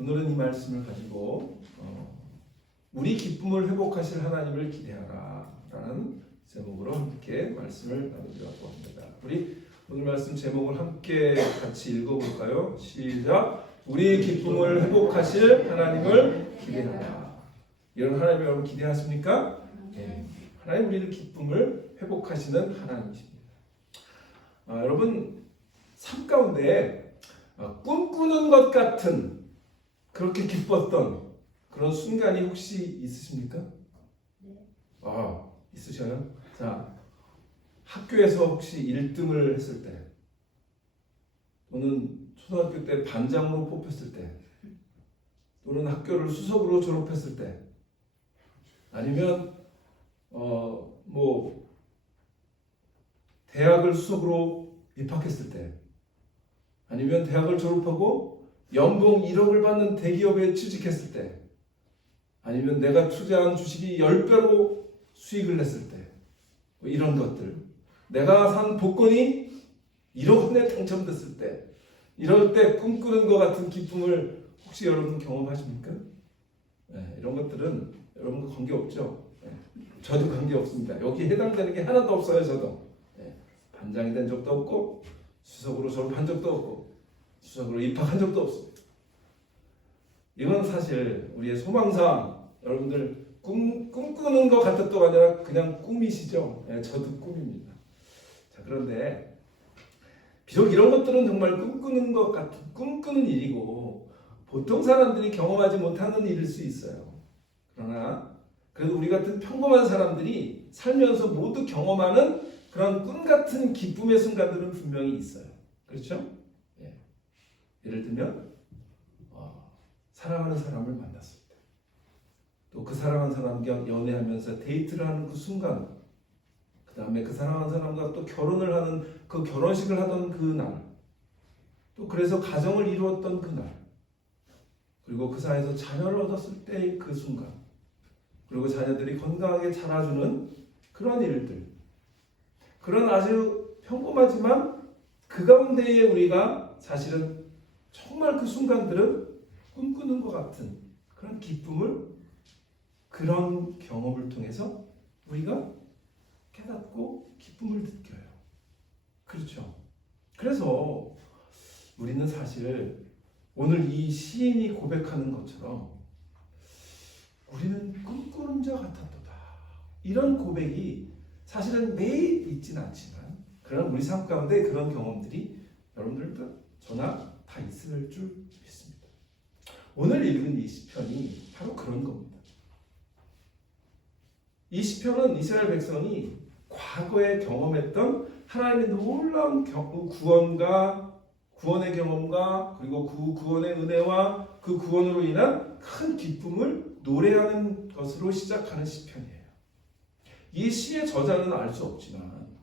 오늘은 이 말씀을 가지고 우리 기쁨을 회복하실 하나님을 기대하라 라는 제목으로 함께 말씀을 나누려고 합니다. 우리 오늘 말씀 제목을 함께 같이 읽어볼까요? 시작! 우리 기쁨을 회복하실 하나님을 기대하라. 이런 하나님을 여러분 기대하십니까? 네. 하나님 우리의 기쁨을 회복하시는 하나님이십니다. 여러분 삶 가운데 꿈꾸는 것 같은 그렇게 기뻤던 그런 순간이 혹시 있으십니까? 네. 있으셔요? 자, 학교에서 혹시 1등을 했을 때, 또는 초등학교 때 반장으로 뽑혔을 때, 또는 학교를 수석으로 졸업했을 때, 아니면 대학을 수석으로 입학했을 때, 아니면 대학을 졸업하고 연봉 1억을 받는 대기업에 취직했을 때, 아니면 내가 투자한 주식이 10배로 수익을 냈을 때, 이런 것들, 내가 산 복권이 1억 원에 당첨됐을 때, 이럴 때 꿈꾸는 것 같은 기쁨을 혹시 여러분 경험하십니까? 네, 이런 것들은 여러분과 관계없죠. 네, 저도 관계없습니다. 여기 해당되는 게 하나도 없어요. 저도 반장이 된 적도 없고, 수석으로 졸업한 적도 없고, 수석으로 입학한 적도 없습니다. 이건 사실 우리의 소망상 여러분들 꿈꾸는 것 같았다가 아니라 그냥 꿈이시죠. 저도 꿈입니다. 자, 그런데 비록 이런 것들은 정말 꿈꾸는 것 같은 꿈꾸는 일이고 보통 사람들이 경험하지 못하는 일일 수 있어요. 그러나 그래도 우리 같은 평범한 사람들이 살면서 모두 경험하는 그런 꿈 같은 기쁨의 순간들은 분명히 있어요. 그렇죠? 예를 들면 사랑하는 사람을 만났을 때, 또 그 사랑하는 사람과 연애하면서 데이트를 하는 그 순간, 그 다음에 그 사랑하는 사람과 또 결혼을 하는 그 결혼식을 하던 그 날, 또 그래서 가정을 이루었던 그 날, 그리고 그 사이에서 자녀를 얻었을 때 그 순간, 그리고 자녀들이 건강하게 자라주는 그런 일들, 그런 아주 평범하지만 그 가운데에 우리가 사실은 정말 그 순간들은 꿈꾸는 것 같은 그런 기쁨을, 그런 경험을 통해서 우리가 깨닫고 기쁨을 느껴요. 그렇죠? 그래서 우리는 사실 오늘 이 시인이 고백하는 것처럼 우리는 꿈꾸는 자 같았도다. 이런 고백이 사실은 매일 있진 않지만, 그러나 우리 삶 가운데 그런 경험들이 여러분들도 저나 다 있을 줄 믿습니다. 오늘 읽은 이 시편이 바로 그런 겁니다. 이 시편은 이스라엘 백성이 과거에 경험했던 하나님의 놀라운 구원의 경험과 그리고 그 구원의 은혜와 그 구원으로 인한 큰 기쁨을 노래하는 것으로 시작하는 시편이에요. 이 시의 저자는 알 수 없지만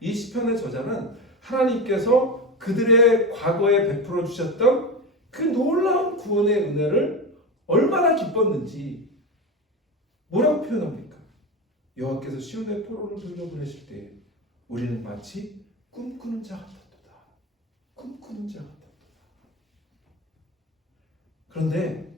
이 시편의 저자는 하나님께서 그들의 과거에 베풀어 주셨던 그 놀라운 구원의 은혜를 얼마나 기뻤는지 뭐라고 표현합니까? 여호와께서 시온의 포로를 돌려보내실 때 우리는 마치 꿈꾸는 자 같았도다. 꿈꾸는 자 같았도다. 그런데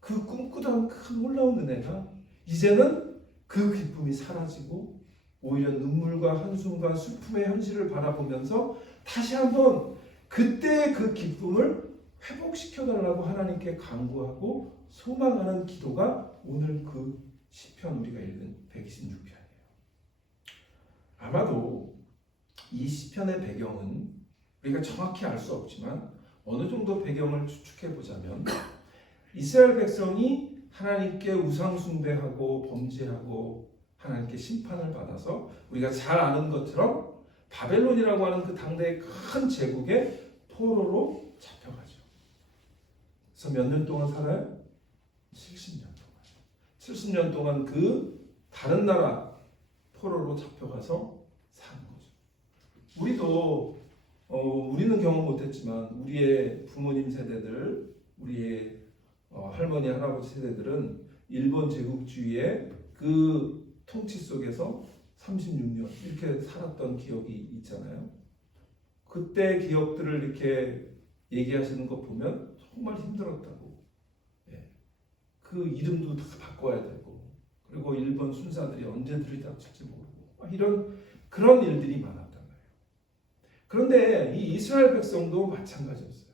그 꿈꾸던 그 놀라운 은혜가 이제는 그 기쁨이 사라지고 오히려 눈물과 한숨과 슬픔의 현실을 바라보면서 다시 한번 그때의 그 기쁨을 회복시켜달라고 하나님께 간구하고 소망하는 기도가 오늘 그 시편 우리가 읽은 126편이에요. 아마도 이 시편의 배경은 우리가 정확히 알 수 없지만 어느 정도 배경을 추측해 보자면 이스라엘 백성이 하나님께 우상 숭배하고 범죄하고 하나님께 심판을 받아서 우리가 잘 아는 것처럼 바벨론이라고 하는 그 당대의 큰 제국의 포로로 잡혀가죠. 그래서 몇 년 동안 살아요? 70년 동안. 70년 동안 그 다른 나라 포로로 잡혀가서 사는 거죠. 우리는 경험 못했지만 우리의 부모님 세대들, 우리의 할머니, 할아버지 세대들은 일본 제국주의의 그 통치 속에서 36년 이렇게 살았던 기억이 있잖아요. 그때 기억들을 이렇게 얘기하시는 거 보면 정말 힘들었다고. 예. 그 이름도 다 바꿔야 되고, 그리고 일본 순사들이 언제 들이닥칠지 모르고, 이런 그런 일들이 많았단 말이에요. 그런데 이 이스라엘 백성도 마찬가지였어요.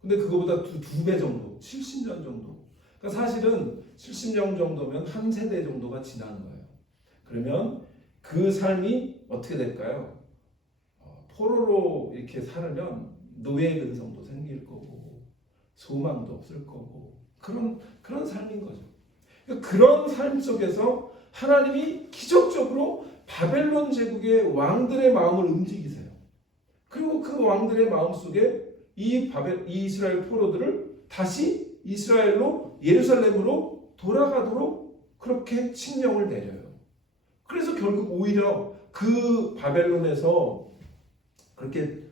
근데 그거보다 두 배 정도, 70년 정도. 그러니까 사실은 70년 정도면 한 세대 정도가 지난 거예요. 그러면 그 삶이 어떻게 될까요? 포로로 이렇게 살면 노예 근성도 생길 거고, 소망도 없을 거고, 그런 삶인 거죠. 그러니까 그런 삶 속에서 하나님이 기적적으로 바벨론 제국의 왕들의 마음을 움직이세요. 그리고 그 왕들의 마음 속에 이 이스라엘 포로들을 다시 이스라엘로, 예루살렘으로 돌아가도록 그렇게 칙령을 내려요. 그래서 결국 오히려 그 바벨론에서 그렇게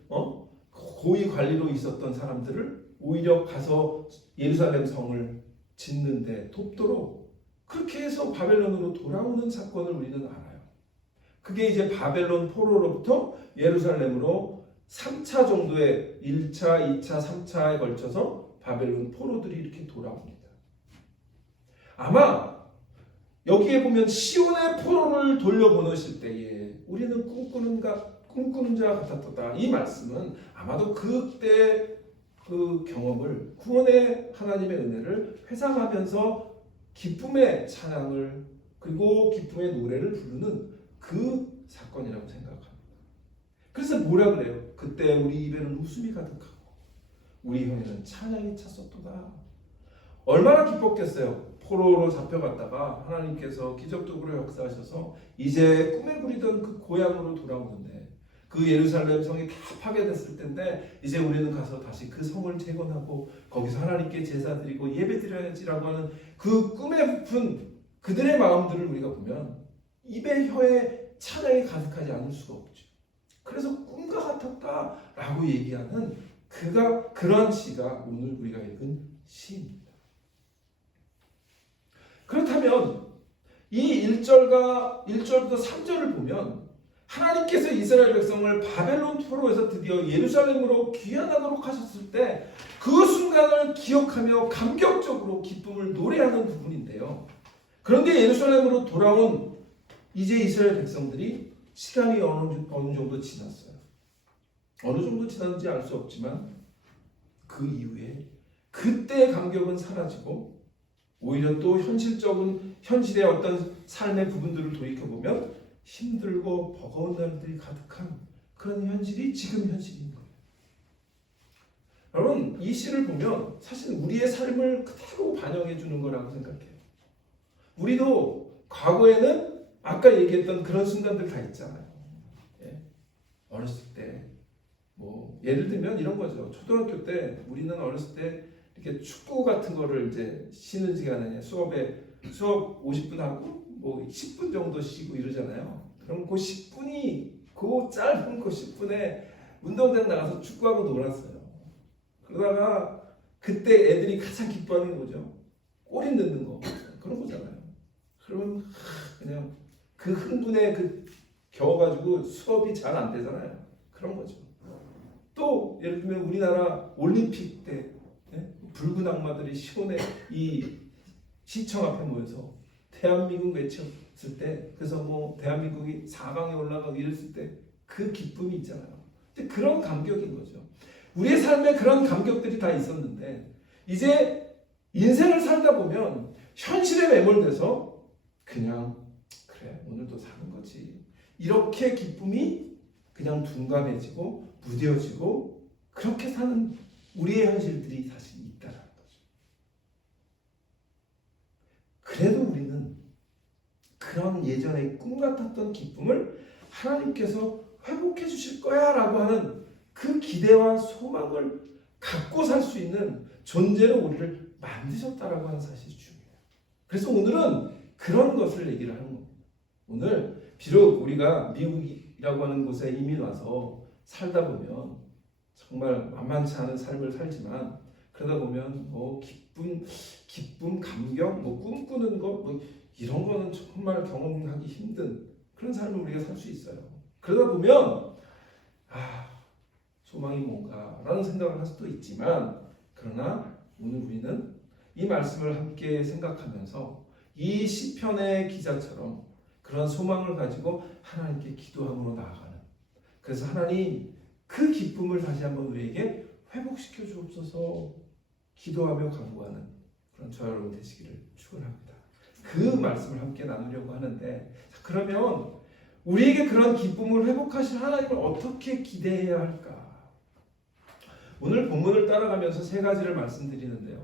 고위 관리로 있었던 사람들을 오히려 가서 예루살렘 성을 짓는데 돕도록 그렇게 해서 바벨론으로 돌아오는 사건을 우리는 알아요. 그게 이제 바벨론 포로로부터 예루살렘으로 3차 정도의 1차, 2차, 3차에 걸쳐서 바벨론 포로들이 이렇게 돌아옵니다. 아마 여기에 보면 시온의 포로를 돌려보내실 때에 우리는 꿈꾸는 자 같았다. 이 말씀은 아마도 그때 그 경험을, 구원의 하나님의 은혜를 회상하면서 기쁨의 찬양을, 그리고 기쁨의 노래를 부르는 그 사건이라고 생각합니다. 그래서 뭐라 그래요? 그때 우리 입에는 웃음이 가득하고 우리 혀에는 찬양이 찼었도다. 얼마나 기뻤겠어요. 포로로 잡혀갔다가 하나님께서 기적적으로 역사하셔서 이제 꿈에 그리던 그 고향으로 돌아오는데, 그 예루살렘 성이 다 파괴됐을 텐데 이제 우리는 가서 다시 그 성을 재건하고 거기서 하나님께 제사 드리고 예배 드려야지라고 하는 그 꿈에 부푼 그들의 마음들을 우리가 보면 입에 혀에 찬양이 가득하지 않을 수가 없죠. 그래서 꿈과 같았다라고 얘기하는 그런 시가 오늘 우리가 읽은 시입니다. 그렇다면 이 1절부터 3절을 보면 하나님께서 이스라엘 백성을 바벨론 포로에서 드디어 예루살렘으로 귀환하도록 하셨을 때 그 순간을 기억하며 감격적으로 기쁨을 노래하는 부분인데요. 그런데 예루살렘으로 돌아온 이제 이스라엘 백성들이 시간이 어느 정도 지났어요. 어느 정도 지났는지 알 수 없지만 그 이후에 그때의 감격은 사라지고 오히려 또 현실의 어떤 삶의 부분들을 돌이켜보면 힘들고 버거운 날들이 가득한 그런 현실이 지금 현실인 거예요. 여러분, 이 시를 보면 사실 우리의 삶을 그대로 반영해 주는 거라고 생각해요. 우리도 과거에는 아까 얘기했던 그런 순간들 다 있잖아요. 예? 어렸을 때 예를 들면 이런 거죠. 초등학교 때 우리는 어렸을 때 이렇게 축구 같은 거를 이제 쉬는 시간에 수업 50분 하고 10분 정도 쉬고 이러잖아요. 그럼 그 10분이 그 짧은 그 10분에 운동장 나가서 축구하고 놀았어요. 그러다가 그때 애들이 가장 기뻐하는 거죠. 꼬리 넣는 거 그런 거잖아요. 그러면 그냥 그 흥분에 겨워가지고 수업이 잘 안 되잖아요. 그런 거죠. 또 예를 들면 우리나라 올림픽 때 붉은 악마들이 시온의 이 시청 앞에 모여서 대한민국 외쳤을 때, 그래서 대한민국이 4강에 올라가고 이랬을 때 그 기쁨이 있잖아요. 그런 감격인 거죠. 우리의 삶에 그런 감격들이 다 있었는데 이제 인생을 살다 보면 현실에 매몰돼서 그냥 그래 오늘도 사는 거지 이렇게 기쁨이 그냥 둔감해지고 무뎌지고 그렇게 사는 우리의 현실들이 사실 있다는 거죠. 그래도 우리는 그런 예전에 꿈 같았던 기쁨을 하나님께서 회복해 주실 거야 라고 하는 그 기대와 소망을 갖고 살 수 있는 존재로 우리를 만드셨다라고 하는 사실이 중요해요. 그래서 오늘은 그런 것을 얘기를 하는 겁니다. 오늘 비록 우리가 미국이라고 하는 곳에 이민 와서 살다 보면 정말 만만치 않은 삶을 살지만 그러다 보면 기쁨, 감격, 꿈꾸는 것 이런 거는 정말 경험하기 힘든 그런 삶을 우리가 살 수 있어요. 그러다 보면 소망이 뭔가라는 생각을 할 수도 있지만, 그러나 오늘 우리는 이 말씀을 함께 생각하면서 이 시편의 기자처럼 그런 소망을 가지고 하나님께 기도함으로 나아가는, 그래서 하나님 그 기쁨을 다시 한번 우리에게 회복시켜 주옵소서 기도하며 간구하는 그런 저와 여러분 되시기를 축원합니다. 그 말씀을 함께 나누려고 하는데, 그러면 우리에게 그런 기쁨을 회복하실 하나님을 어떻게 기대해야 할까? 오늘 본문을 따라가면서 세 가지를 말씀드리는데요.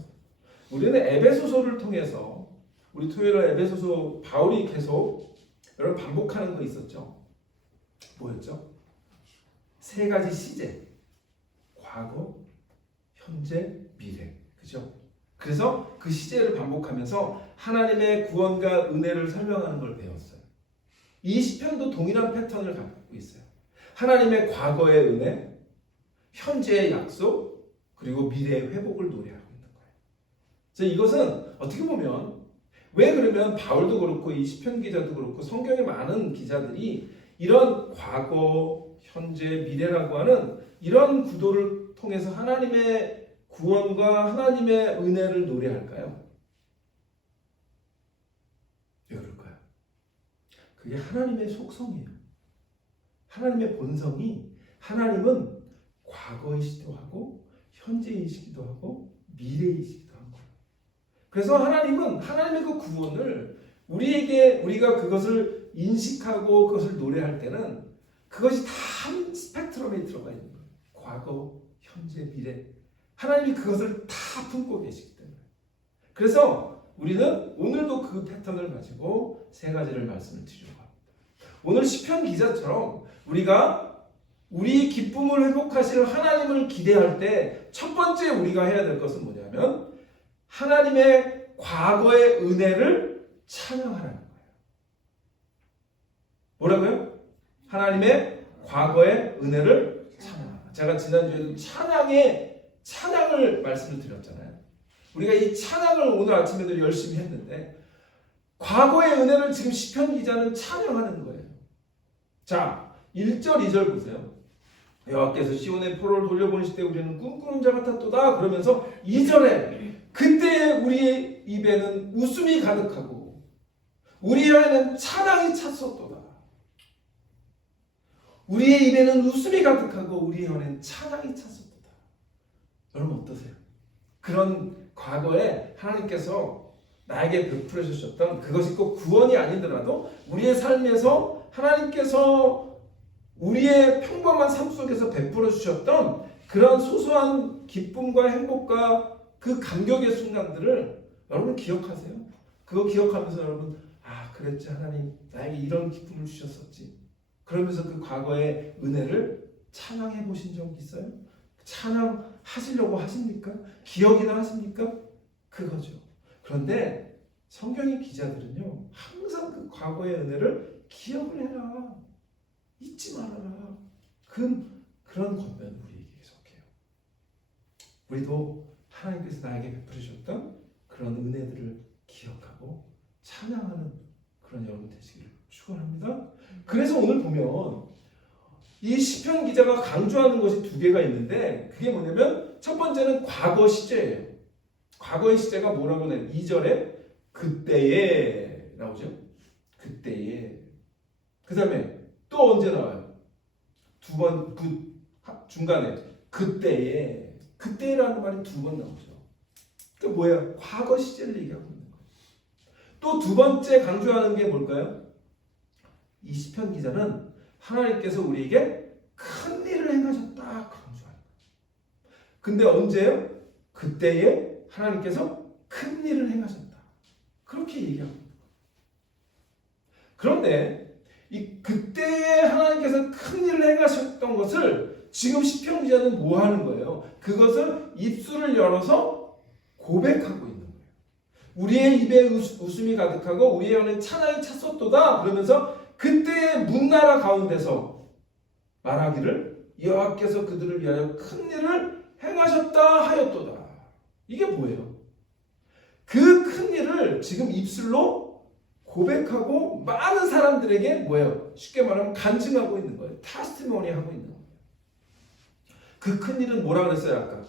우리는 에베소서를 통해서, 우리 토요일에 에베소서 바울이 계속 여러 반복하는 거 있었죠. 뭐였죠? 세 가지 시제. 과거, 현재, 미래. 그죠? 그래서 그 시제를 반복하면서 하나님의 구원과 은혜를 설명하는 걸 배웠어요. 이 시편도 동일한 패턴을 갖고 있어요. 하나님의 과거의 은혜, 현재의 약속, 그리고 미래의 회복을 노래하고 있는 거예요. 그래서 이것은 어떻게 보면, 왜 그러면 바울도 그렇고 이 시편 기자도 그렇고 성경의 많은 기자들이 이런 과거, 현재, 미래라고 하는 이런 구도를 통해서 하나님의 구원과 하나님의 은혜를 노래할까요? 왜 그럴까요? 그게 하나님의 속성이에요. 하나님의 본성이, 하나님은 과거이시기도 하고 현재이시기도 하고 미래이시기도 한 거예요. 그래서 하나님은 하나님의 그 구원을 우리가 그것을 인식하고 그것을 노래할 때는 그것이 다 한 스펙트럼에 들어가 있는 거예요. 과거, 현재, 미래. 하나님이 그것을 다 품고 계시기 때문에. 그래서 우리는 오늘도 그 패턴을 가지고 세 가지를 말씀을 드리려고 합니다. 오늘 시편 기자처럼 우리가 우리 기쁨을 회복하실 하나님을 기대할 때 첫 번째 우리가 해야 될 것은 뭐냐면 하나님의 과거의 은혜를 찬양하라는 거예요. 뭐라고요? 하나님의 과거의 은혜를 찬양하라. 제가 지난주에도 찬양을 말씀을 드렸잖아요. 우리가 이 찬양을 오늘 아침에도 열심히 했는데 과거의 은혜를 지금 시편 기자는 찬양하는 거예요. 자, 1절 2절 보세요. 여호와께서 시온의 포로를 돌려보내실 때 우리는 꿈꾸는 자 같았도다. 그러면서 2절에 그때 우리의 입에는 웃음이 가득하고 우리 혀에는 찬양이 찼었도다. 우리의 입에는 웃음이 가득하고 우리의 혀에는 찬양이 찼었도다. 여러분 어떠세요? 그런 과거에 하나님께서 나에게 베풀어 주셨던, 그것이 꼭 구원이 아니더라도 우리의 삶에서 하나님께서 우리의 평범한 삶 속에서 베풀어 주셨던 그런 소소한 기쁨과 행복과 그 감격의 순간들을 여러분 기억하세요? 그거 기억하면서 여러분, 그랬지, 하나님 나에게 이런 기쁨을 주셨었지. 그러면서 그 과거의 은혜를 찬양해 보신 적 있어요? 찬양하시려고 하십니까? 기억이나 하십니까? 그거죠. 그런데 성경의 기자들은요, 항상 그 과거의 은혜를 기억을 해라. 잊지 말아라. 그런 권면을 우리에게 계속해요. 우리도 하나님께서 나에게 베풀으셨던 그런 은혜들을 기억하고 찬양하는 그런 여러분 되시기를 축원합니다. 그래서 오늘 보면 이 시편 기자가 강조하는 것이 두 개가 있는데, 그게 뭐냐면 첫 번째는 과거 시제예요. 과거의 시제가 뭐라고 해요? 2절에 그때에 나오죠. 그때에. 그 다음에 또 언제 나와요? 중간에 그때라는 말이 두 번 나오죠. 그 뭐야? 과거 시제를 얘기하고 있는 거예요. 또 두 번째 강조하는 게 뭘까요? 이 시편 기자는 하나님께서 우리에게 큰 일을 행하셨다 강조하는 거예요. 근데 언제요? 그때에 하나님께서 큰 일을 행하셨다. 그렇게 얘기하고 있는 거예요. 그런데 이 그때에 하나님께서 큰 일을 행하셨던 것을 지금 시편 기자는 뭐 하는 거예요? 그것을 입술을 열어서 고백하고 있는 거예요. 우리의 입에 웃음이 가득하고 우리의 혀는 찬양이 찼었도다. 그러면서 그때의 문나라 가운데서 말하기를 여호와께서 그들을 위하여 큰 일을 행하셨다 하였도다. 이게 뭐예요? 그 큰 일을 지금 입술로 고백하고 많은 사람들에게 뭐예요? 쉽게 말하면 간증하고 있는 거예요. 타스티모니 하고 있는 거예요. 그 큰 일은 뭐라 그랬어요 아까?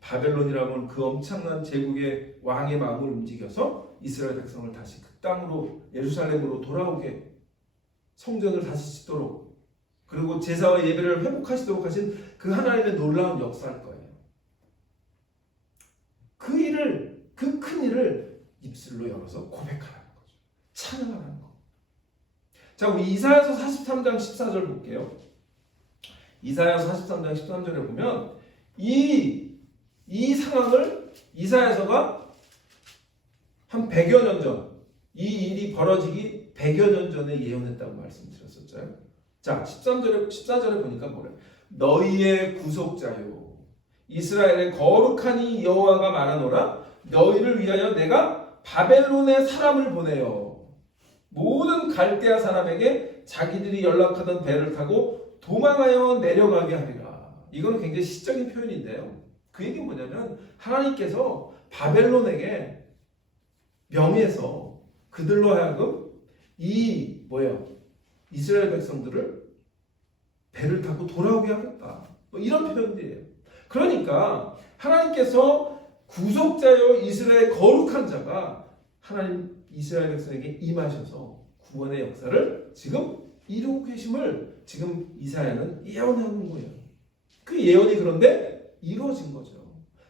바벨론이라면 그 엄청난 제국의 왕의 마음을 움직여서 이스라엘 백성을 다시 그 땅으로 예루살렘으로 돌아오게 성전을 다시 짓도록 그리고 제사와 예배를 회복하시도록 하신 그 하나님의 놀라운 역사일 거예요. 그 일을 그 큰 일을 입술로 열어서 고백하라는 거죠. 찬양하라는 거. 자, 우리 이사야서 43장 14절 볼게요. 이사야서 43장 13절에 보면 이 상황을 이사야서가 한 100여 년 전, 이 일이 벌어지기 100여 년 전에 예언했다고 말씀드렸었죠. 자, 14절에 보니까 뭐래? 너희의 구속자요, 이스라엘의 거룩한 이 여호와가 말하노라. 너희를 위하여 내가 바벨론에 사람을 보내요. 모든 갈대아 사람에게 자기들이 연락하던 배를 타고 도망하여 내려가게 하리라. 이거는 굉장히 시적인 표현인데요. 그 얘기는 뭐냐면 하나님께서 바벨론에게 명의해서 그들로 하여금 이스라엘 백성들을 배를 타고 돌아오게 하겠다. 뭐 이런 표현들이에요. 그러니까 하나님께서 구속자여 이스라엘 거룩한 자가 하나님 이스라엘 백성에게 임하셔서 구원의 역사를 지금 이루고 계심을 지금 이사야는 예언하는 거예요. 그 예언이 그런데 이루어진 거죠.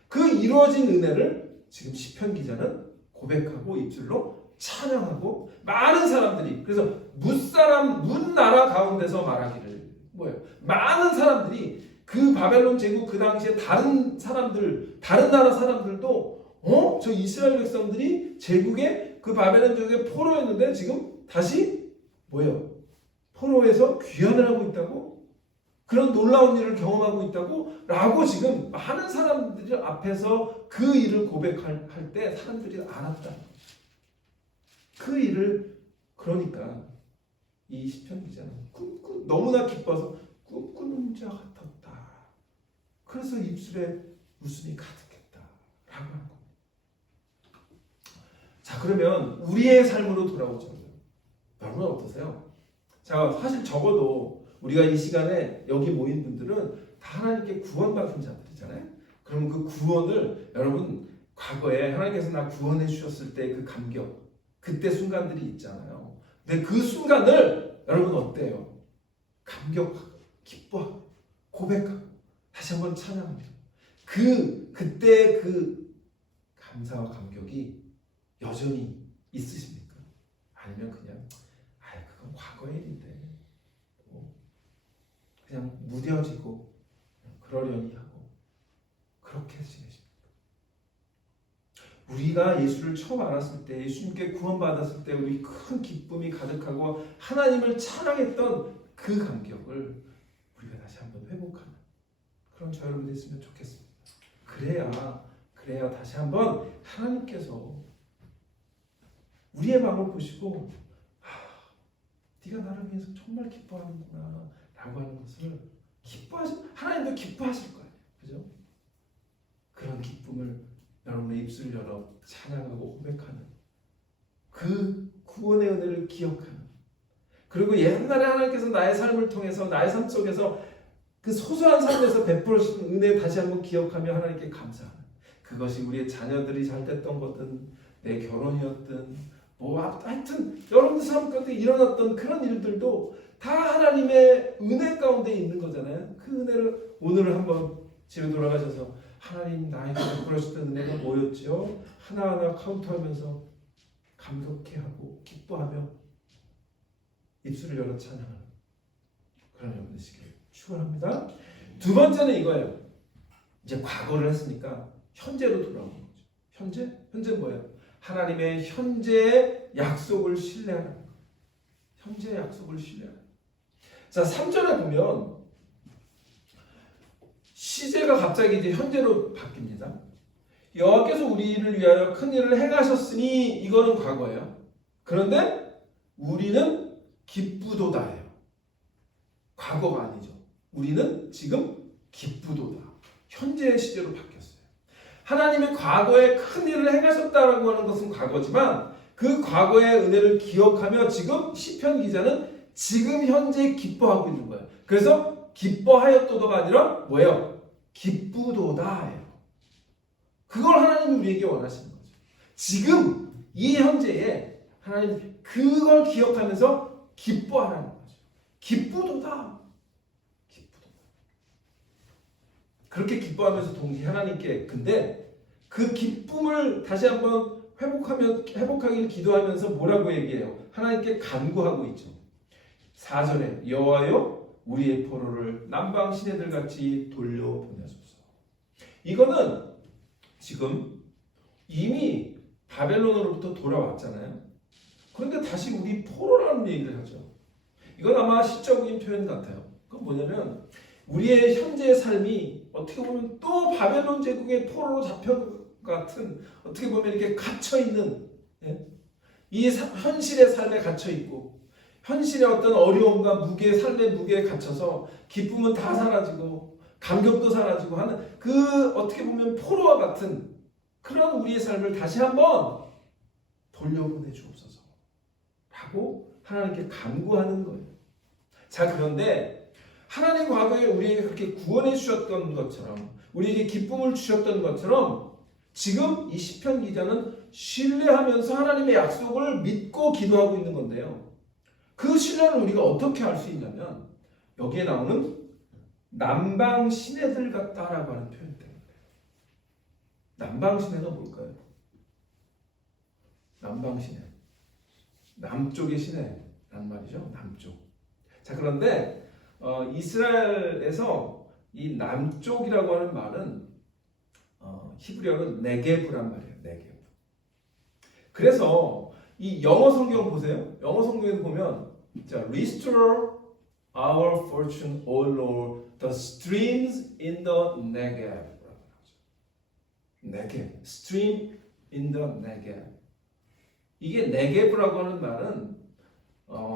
그 이루어진 은혜를 지금 시편 기자는 고백하고 입술로 찬양하고 많은 사람들이 그래서 문나라 가운데서 말하기를 뭐예요? 많은 사람들이 그 바벨론 제국 그 당시에 다른 나라 사람들도 저 이스라엘 백성들이 제국에 그 바벨론 제국에 포로였는데 지금 다시 뭐예요? 포로에서 귀환을 하고 있다고? 그런 놀라운 일을 경험하고 있다고? 라고 지금 많은 사람들 앞에서 그 일을 고백할 때 사람들이 알았다. 그 일을 그러니까 이 시편 기자는 너무나 기뻐서 꿈꾸는 자 같았다. 그래서 입술에 웃음이 가득했다. 라고 하는 겁니다. 자, 그러면 우리의 삶으로 돌아오죠. 여러분 어떠세요? 자, 사실 적어도 우리가 이 시간에 여기 모인 분들은 다 하나님께 구원받은 자들이잖아요. 그러면 그 구원을 여러분 과거에 하나님께서 나 구원해 주셨을 때 그 감격, 그때 순간들이 있잖아요. 근데 그 순간을 여러분 어때요? 감격하고 기뻐하고 고백하고 다시 한번 찬양하며 그때 그 감사와 감격이 여전히 있으십니까? 아니면 그냥 그건 과거의 일인데 그냥 무뎌지고 그러려니 하고 그렇게 지내십니까? 우리가 예수를 처음 알았을 때 예수님께 구원받았을 때 우리 큰 기쁨이 가득하고 하나님을 찬양했던 그 감격을 우리가 다시 한번 회복하는 그런 저 여러분 됐으면 좋겠습니다. 그래야 다시 한번 하나님께서 우리의 마음을 보시고 네가 나를 위해서 정말 기뻐하는구나 라고 하는 것을 하나님도 기뻐하실 거예요. 그죠? 그런 기쁨을 여러분의 입술을 열어 찬양하고 고백하는 그 구원의 은혜를 기억하는 그리고 옛날에 하나님께서 나의 삶을 통해서 나의 삶 속에서 그 소소한 삶에서 베풀어 주신 은혜 다시 한번 기억하며 하나님께 감사하는 그것이 우리의 자녀들이 잘 됐던 거든 내 결혼이었든 하여튼 여러분들 삶 가운데 일어났던 그런 일들도 다 하나님의 은혜 가운데 있는 거잖아요. 그 은혜를 오늘 한번 집에 돌아가셔서 하나님 나에게 베풀어 주셨던 은혜가 뭐였죠? 하나하나 카운트하면서 감격해하고 기뻐하며 입술을 열어 찬양하는 그런 여러분 되시길 축원합니다. 두 번째는 이거예요. 이제 과거를 했으니까 현재로 돌아오는 거죠. 현재 뭐예요? 하나님의 현재의 약속을 신뢰하는 거예요. 현재의 약속을 신뢰하는 거예요. 자, 3절에 보면 시제가 갑자기 이제 현재로 바뀝니다. 여호와께서 우리를 위하여 큰 일을 행하셨으니 이거는 과거예요. 그런데 우리는 기쁘도다예요. 과거가 아니죠. 우리는 지금 기쁘도다. 현재의 시제로 바뀌었어요. 하나님의 과거에 큰 일을 행하셨다라고 하는 것은 과거지만 그 과거의 은혜를 기억하며 지금 시편 기자는 지금 현재 기뻐하고 있는 거예요. 그래서 기뻐하였도다가 아니라 뭐예요? 기쁘도다예요. 그걸 하나님이 우리에게 원하시는 거죠. 지금 이 현재에 하나님 그걸 기억하면서 기뻐하라는 거죠. 기쁘도다. 기쁘도다. 그렇게 기뻐하면서 동시에 하나님께 근데 그 기쁨을 다시 한번 회복하기를 기도하면서 뭐라고 얘기해요? 하나님께 간구하고 있죠. 4절에 여호와여 우리의 포로를 남방 시내들 같이 돌려보내소서. 이거는 지금 이미 바벨론으로부터 돌아왔잖아요. 그런데 다시 우리 포로라는 얘기를 하죠. 이건 아마 시적인 표현 같아요. 그건 뭐냐면 우리의 현재의 삶이 어떻게 보면 또 바벨론 제국의 포로로 잡혀 같은 어떻게 보면 이렇게 갇혀 있는 이 현실의 삶에 갇혀 있고 현실의 어떤 어려움과 무게, 삶의 무게에 갇혀서 기쁨은 다 사라지고 감격도 사라지고 하는 그 어떻게 보면 포로와 같은 그런 우리의 삶을 다시 한번 돌려보내 주옵소서 라고 하나님께 간구하는 거예요. 자, 그런데 하나님 과거에 우리에게 그렇게 구원해 주셨던 것처럼 우리에게 기쁨을 주셨던 것처럼 지금 이 시편 기자는 신뢰하면서 하나님의 약속을 믿고 기도하고 있는 건데요. 그 신뢰를 우리가 어떻게 알 수 있냐면 여기에 나오는 남방 시내들 같다라고 하는 표현 때문에. 남방 시내가 뭘까요? 남방 시내. 남쪽의 시내란 말이죠. 남쪽. 자, 그런데 이스라엘에서 이 남쪽이라고 하는 말은 히브리어는 네게브란 말이에요. 네게브. 그래서 이 영어 성경 보세요. 영어 성경에 보면 자, Restore our fortune, O Lord, the streams in the Negev. 네게브, stream in the Negev. 이게 네게브라고 하는 말은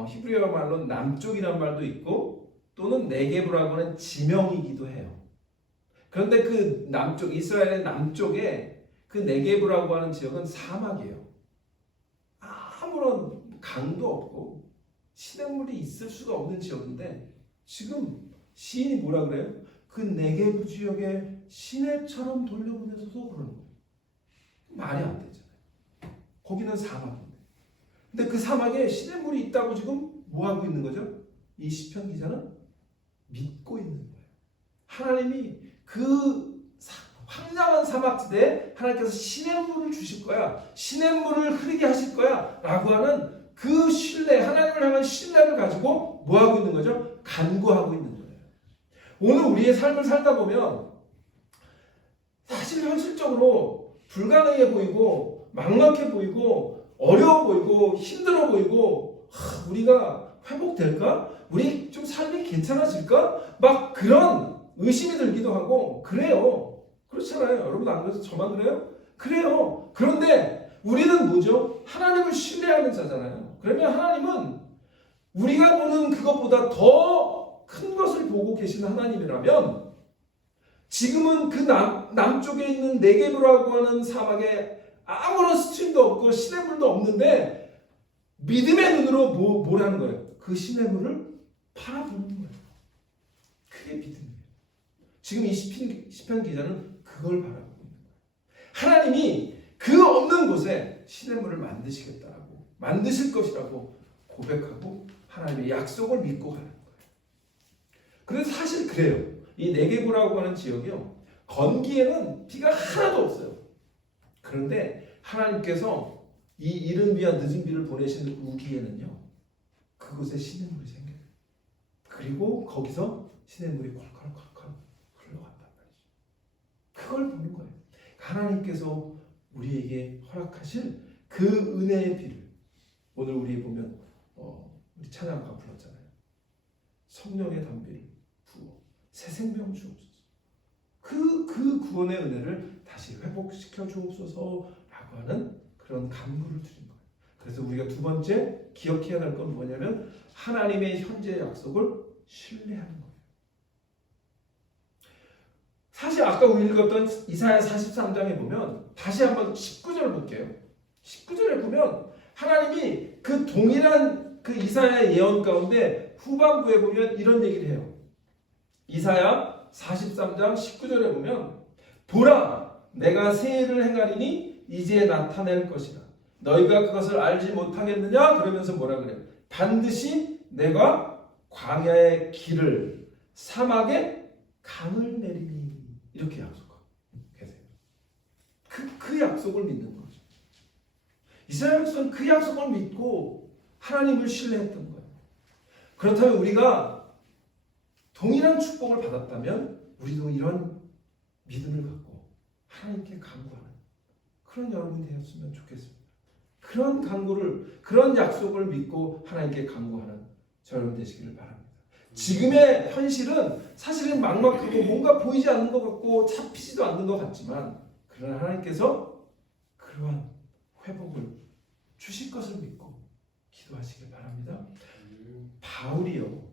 히브리어 말로 남쪽이란 말도 있고 또는 네게브라고 하는 지명이기도 해요. 그런데 그 남쪽, 이스라엘의 남쪽에 그 네게브라고 하는 지역은 사막이에요. 아무런 강도 없고 시냇물이 있을 수가 없는 지역인데 지금 시인이 뭐라 그래요? 그 네게브 지역에 시내처럼 돌려보내서서 그러는 거예요. 말이 안 되잖아요. 거기는 사막인데. 근데 그 사막에 시냇물이 있다고 지금 뭐 하고 있는 거죠? 이 시편 기자는 믿고 있는 거예요. 하나님이 그 황량한 사막지대에 하나님께서 시냇물을 주실 거야. 시냇물을 흐르게 하실 거야. 라고 하는 그 신뢰, 하나님을 향한 신뢰를 가지고 뭐 하고 있는 거죠? 간구하고 있는 거예요. 오늘 우리의 삶을 살다 보면 사실 현실적으로 불가능해 보이고 막막해 보이고 어려워 보이고 힘들어 보이고 우리가 회복될까? 우리 좀 삶이 괜찮아질까? 막 그런 의심이 들기도 하고 그래요. 그렇잖아요. 여러분 안 그래서 저만 그래요? 그래요. 그런데 우리는 뭐죠? 하나님을 신뢰하는 자잖아요. 그러면 하나님은 우리가 보는 그것보다 더 큰 것을 보고 계시는 하나님이라면 지금은 그 남쪽에 있는 네게브라고 하는 사막에 아무런 스트림도 없고 시냇물도 없는데 믿음의 눈으로 뭘 하는 거예요? 그 시냇물을 바라보는 거예요. 그게 믿음이에요. 지금 이 시편 기자는 그걸 바라보고 있는 거예요. 하나님이 그 없는 곳에 시냇물을 만드시겠다라고 만드실 것이라고 고백하고 하나님의 약속을 믿고 가는 거예요. 그래서 사실 그래요. 이 네게브라고 하는 지역이요. 건기에는 비가 하나도 없어요. 그런데 하나님께서 이 이른 비와 늦은 비를 보내시는 우기에는요. 그곳에 시냇물이 생겨요. 그리고 거기서 시냇물이 콸콸콸콸 흘러간단 말이죠. 그걸 보는 거예요. 하나님께서 우리에게 허락하실 그 은혜의 비를 오늘 우리 보면 우리 찬양가 불렀잖아요. 성령의 담비를 부어 새 생명 주옵소서. 그 구원의 은혜를 다시 회복시켜 주옵소서라고 하는 그런 간구를 드린 거예요. 그래서 우리가 두 번째 기억해야 할 건 뭐냐면 하나님의 현재 약속을 신뢰하는 거예요. 사실 아까 우리 읽었던 이사야 43장에 보면 다시 한번 19절을 볼게요. 19절에 보면 하나님이 그 동일한 그 이사야의 예언 가운데 후반부에 보면 이런 얘기를 해요. 이사야 43장 19절에 보면 보라 내가 새 일을 행하리니 이제 나타낼 것이라 너희가 그것을 알지 못하겠느냐? 그러면서 뭐라 그래요? 반드시 내가 광야의 길을 사막에 강을 내리니 이렇게 약속하고 계세요. 그 약속을 믿는 거죠. 이스라엘 백성은 그 약속을 믿고 하나님을 신뢰했던 거예요. 그렇다면 우리가 동일한 축복을 받았다면 우리도 이런 믿음을 갖고 하나님께 간구하는 그런 여러분이 되었으면 좋겠습니다. 그런 간구를, 그런 약속을 믿고 하나님께 간구하는 저 여러분 되시기를 바랍니다. 지금의 현실은 사실은 막막하고 뭔가 보이지 않는 것 같고 잡히지도 않는 것 같지만 그러나 하나님께서 그러한 회복을 주실 것을 믿고 기도하시길 바랍니다. 바울이요.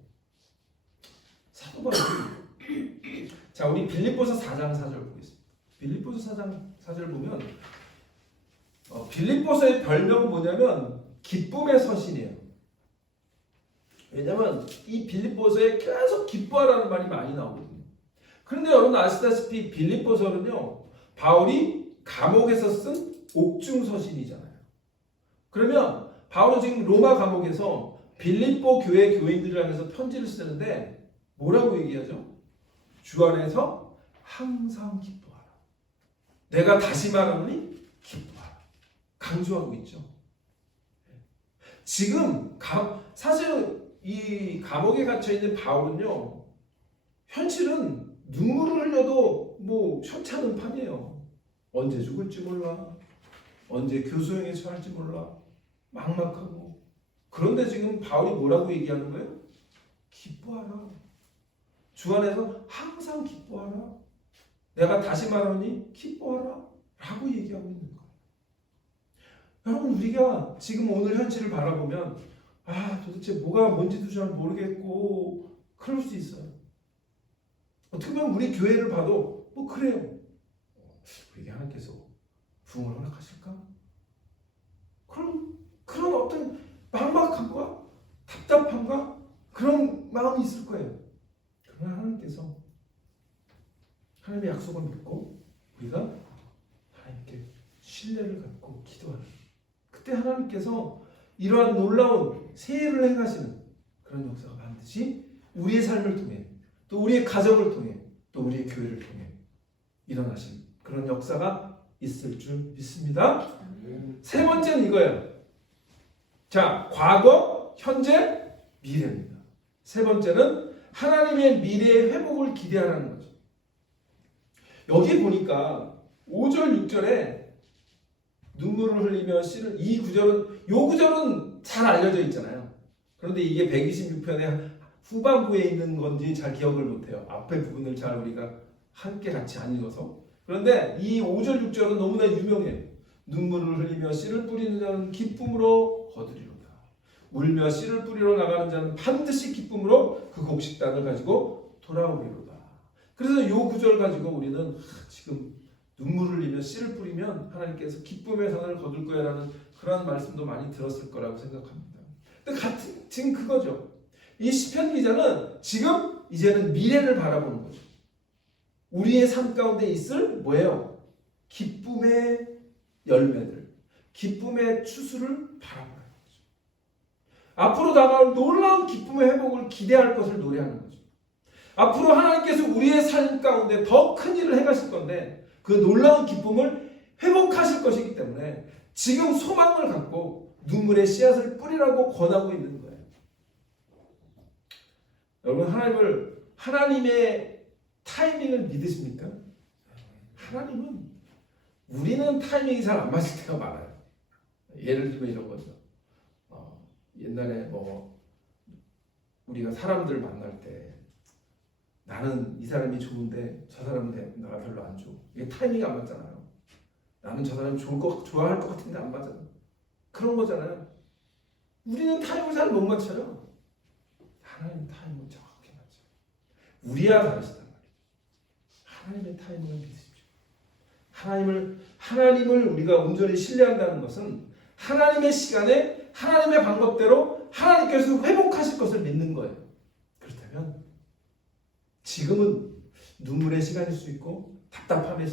사도 바울이 자 우리 빌립보서 4장 4절 보겠습니다. 빌립보서 4장 4절 보면 빌립보서의 별명은 뭐냐면 기쁨의 서신이에요. 왜냐하면 이 빌립보서에 계속 기뻐하라는 말이 많이 나오거든요. 그런데 여러분 아시다시피 빌립보서는요 바울이 감옥에서 쓴 옥중 서신이잖아요. 그러면 바울은 지금 로마 감옥에서 빌립보 교회 교인들을 향해서 편지를 쓰는데 뭐라고 얘기하죠? 주 안에서 항상 기뻐하라. 내가 다시 말하노니 기뻐하라. 강조하고 있죠. 지금 사실은 이 감옥에 갇혀 있는 바울은요, 현실은 눈물을 흘려도 뭐 현찮은 판이에요. 언제 죽을지 몰라. 언제 교수형에 처할지 몰라. 막막하고. 그런데 지금 바울이 뭐라고 얘기하는 거예요? 기뻐하라. 주 안에서 항상 기뻐하라. 내가 다시 말하니 기뻐하라. 라고 얘기하고 있는 거예요. 여러분 우리가 지금 오늘 현실을 바라보면 도대체 뭐가 뭔지도 잘 모르겠고 그럴 수 있어요. 어떻게 보면 우리 교회를 봐도 뭐 그래요. 우리에게 하나님께서 부흥을 허락하실까? 그런 어떤 막막함과 답답함과 그런 마음이 있을 거예요. 그러나 하나님께서 하나님의 약속을 믿고 우리가 하나님께 신뢰를 갖고 기도하는 그때 하나님께서 이러한 놀라운 새해를 행하시는 그런 역사가 반드시 우리의 삶을 통해 또 우리의 가정을 통해 또 우리의 교회를 통해 일어나신 그런 역사가 있을 줄 믿습니다. 세 번째는 이거예요. 자, 과거, 현재, 미래입니다. 세 번째는 하나님의 미래의 회복을 기대하라는 거죠. 여기 보니까 5절, 6절에 눈물을 흘리며 씨를 이 구절은 잘 알려져 있잖아요. 그런데 이게 126편의 후반부에 있는 건지 잘 기억을 못해요. 앞에 부분을 잘 우리가 함께 같이 안 읽어서. 그런데 이 5절, 6절은 너무나 유명해요. 눈물을 흘리며 씨를 뿌리는 자는 기쁨으로 거두리로다. 울며 씨를 뿌리러 나가는 자는 반드시 기쁨으로 그 곡식단을 가지고 돌아오리로다. 그래서 이 구절 가지고 우리는 지금 눈물을 흘리며 씨를 뿌리면 하나님께서 기쁨의 상을 거둘 거야라는 그런 말씀도 많이 들었을 거라고 생각합니다. 근데 지금 그거죠. 이 시편 기자는 지금 이제는 미래를 바라보는 거죠. 우리의 삶 가운데 있을 뭐예요? 기쁨의 열매들, 기쁨의 추수를 바라보는 거죠. 앞으로 다가올 놀라운 기쁨의 회복을 기대할 것을 노래하는 거죠. 앞으로 하나님께서 우리의 삶 가운데 더 큰 일을 행하실 건데 그 놀라운 기쁨을 회복하실 것이기 때문에 지금 소망을 갖고 눈물의 씨앗을 뿌리라고 권하고 있는 거예요. 여러분 하나님의 타이밍을 믿으십니까? 하나님은 우리는 타이밍이 잘 안 맞을 때가 많아요. 예를 들면 이런 거죠. 옛날에 우리가 사람들 만날 때 나는 이 사람이 좋은데 저 사람은 내가 별로 안 좋아. 이게 타이밍이 안 맞잖아요. 나는 저 사람이 좋아할 것 같은데 안 맞아요. 그런 거잖아요. 우리는 타이밍을 잘 못 맞춰요. 하나님 타이밍을 정확하게 맞춰요. 우리야 다르시단 말이에요. 하나님의 타이밍을 믿으십시오. 하나님을 우리가 온전히 신뢰한다는 것은 하나님의 시간에 하나님의 방법대로 하나님께서 회복하실 것을 믿는 거예요. 그렇다면 지금은 눈물의 시간일 수 있고 답답함의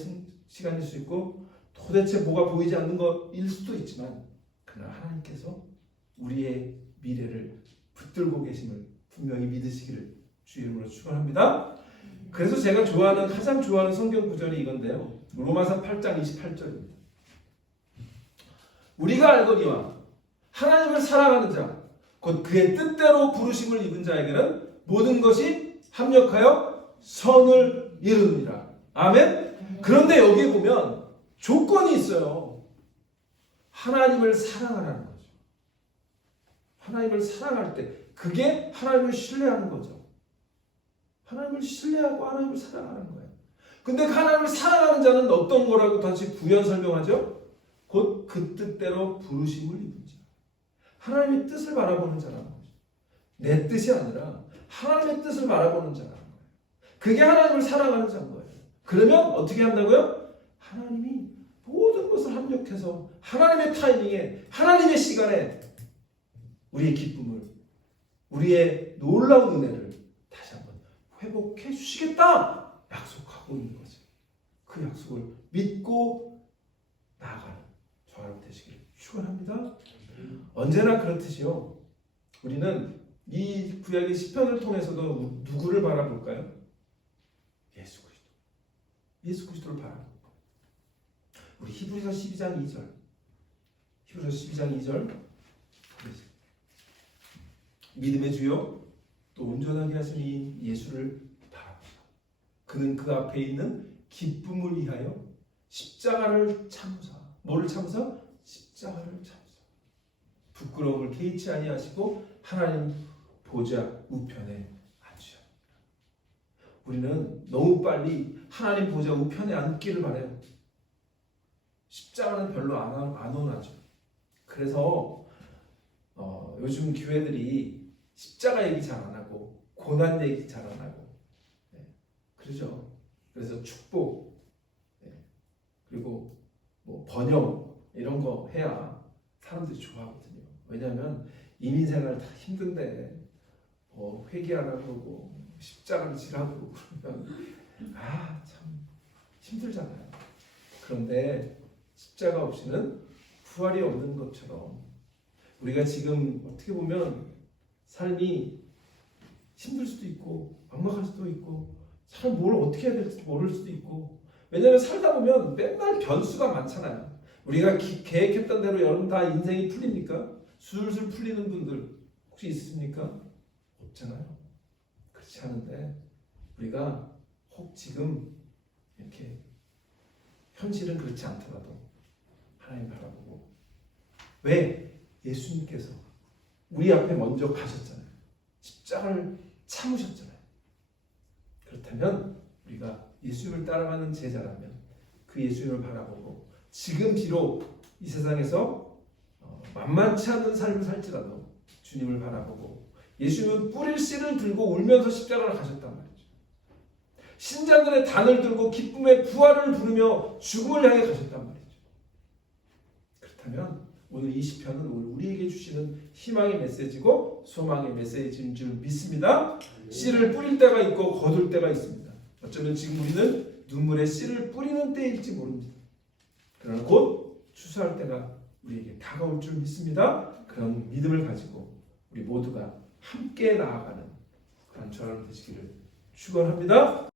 시간일 수 있고 도대체 뭐가 보이지 않는 것일 수도 있지만 그러나 하나님께서 우리의 미래를 붙들고 계심을 분명히 믿으시기를 주 이름으로 축원합니다. 그래서 제가 가장 좋아하는 성경 구절이 이건데요. 로마서 8장 28절입니다. 우리가 알거니와 하나님을 사랑하는 자, 곧 그의 뜻대로 부르심을 입은 자에게는 모든 것이 합력하여 선을 이루느니라. 아멘? 그런데 여기에 보면 조건이 있어요. 하나님을 사랑하라는 거죠. 하나님을 사랑할 때 그게 하나님을 신뢰하는 거죠. 하나님을 신뢰하고 하나님을 사랑하는 거예요. 근데 하나님을 사랑하는 자는 어떤 거라고 다시 부연 설명하죠? 곧 그 뜻대로 부르심을 입은 자. 하나님의 뜻을 바라보는 자라는 거죠. 내 뜻이 아니라 하나님의 뜻을 바라보는 자라는 거예요. 그게 하나님을 사랑하는 자인 거예요. 그러면 어떻게 한다고요? 하나님이 모든 것을 합력해서 하나님의 타이밍에 하나님의 시간에 우리의 기쁨을 우리의 놀라운 은혜를 다시 한번 회복해 주시겠다 약속하고 있는 거죠. 그 약속을 믿고 나아가는 저와 여러분 되시기를 축원합니다. 언제나 그렇듯이요. 우리는 이 구약의 시편을 통해서도 누구를 바라볼까요? 예수 그리스도. 예수 그리스도를 바라볼까요? 우리 히브리서 12장 2절. 히브리서 12장 2절. 믿음의 주요 또 온전하게 하신 이 예수를 바라보라. 그는 그 앞에 있는 기쁨을 위하여 십자가를 참으사. 뭐를 참으사? 십자가를 참으사. 부끄러움을 개의치 아니하시고 하나님 보좌 우편에 앉으셨다. 우리는 너무 빨리 하나님 보좌 우편에 앉기를 바라요. 십자가는 별로 안 원하죠. 그래서 요즘 교회들이 십자가 얘기 잘 안 하고 고난 얘기 잘 안 하고 그러죠. 그래서 축복 그리고 뭐 번영 이런 거 해야 사람들이 좋아하거든요. 왜냐하면 이민생활 다 힘든데 회개하라 그러고 십자가를 지라고 그러면 참 힘들잖아요. 그런데 십자가 없이는 부활이 없는 것처럼 우리가 지금 어떻게 보면 삶이 힘들 수도 있고 막막할 수도 있고 참 뭘 어떻게 해야 될지 모를 수도 있고 왜냐하면 살다 보면 맨날 변수가 많잖아요. 우리가 계획했던 대로 여러분 다 인생이 풀립니까? 술술 풀리는 분들 혹시 있습니까? 없잖아요. 그렇지 않은데 우리가 혹 지금 이렇게 현실은 그렇지 않더라도 하나님 바라보고 왜? 예수님께서 우리 앞에 먼저 가셨잖아요. 십자가를 참으셨잖아요. 그렇다면 우리가 예수님을 따라가는 제자라면 그 예수님을 바라보고 지금 비록 이 세상에서 만만치 않은 삶을 살지라도 주님을 바라보고 예수님은 뿌릴 씨를 들고 울면서 십자가를 가셨단 말이죠. 신자들의 단을 들고 기쁨의 부활을 부르며 죽음을 향해 가셨단 말이죠. 그렇다면 오늘 이 시편은 우리에게 주시는 희망의 메시지고 소망의 메시지인 줄 믿습니다. 씨를 뿌릴 때가 있고 거둘 때가 있습니다. 어쩌면 지금 우리는 눈물의 씨를 뿌리는 때일지 모릅니다. 그러나 곧 추수할 때가 우리에게 다가올 줄 믿습니다. 그런 믿음을 가지고 우리 모두가 함께 나아가는 그런 저녁 되시기를 축원합니다.